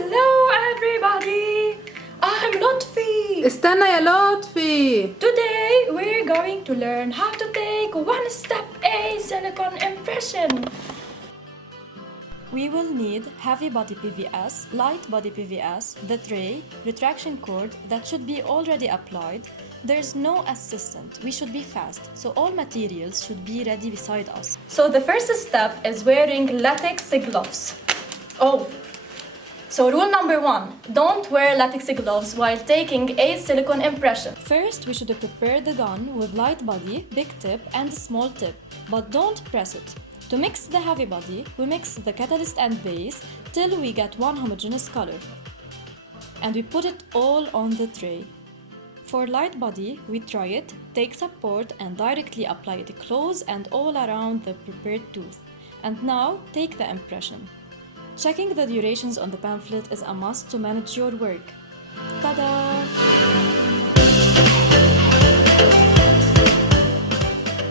Hello everybody! I'm Lotfi! استنى يا لطفي. Today we're going to learn how to take one-step A silicone impression. We will need heavy body PVS, light body PVS, the tray, retraction cord that should be already applied. There's no assistant, we should be fast, so all materials should be ready beside us. So the first step is wearing latex gloves. So rule number 1, don't wear latex gloves while taking a silicone impression. First, we should prepare the gun with light body, big tip and small tip, but don't press it. To mix the heavy body, we mix the catalyst and base till we get one homogeneous color. And we put it all on the tray. For light body, we try it, take support and directly apply it close and all around the prepared tooth. And now, take the impression. Checking the durations on the pamphlet is a must to manage your work. Ta-da!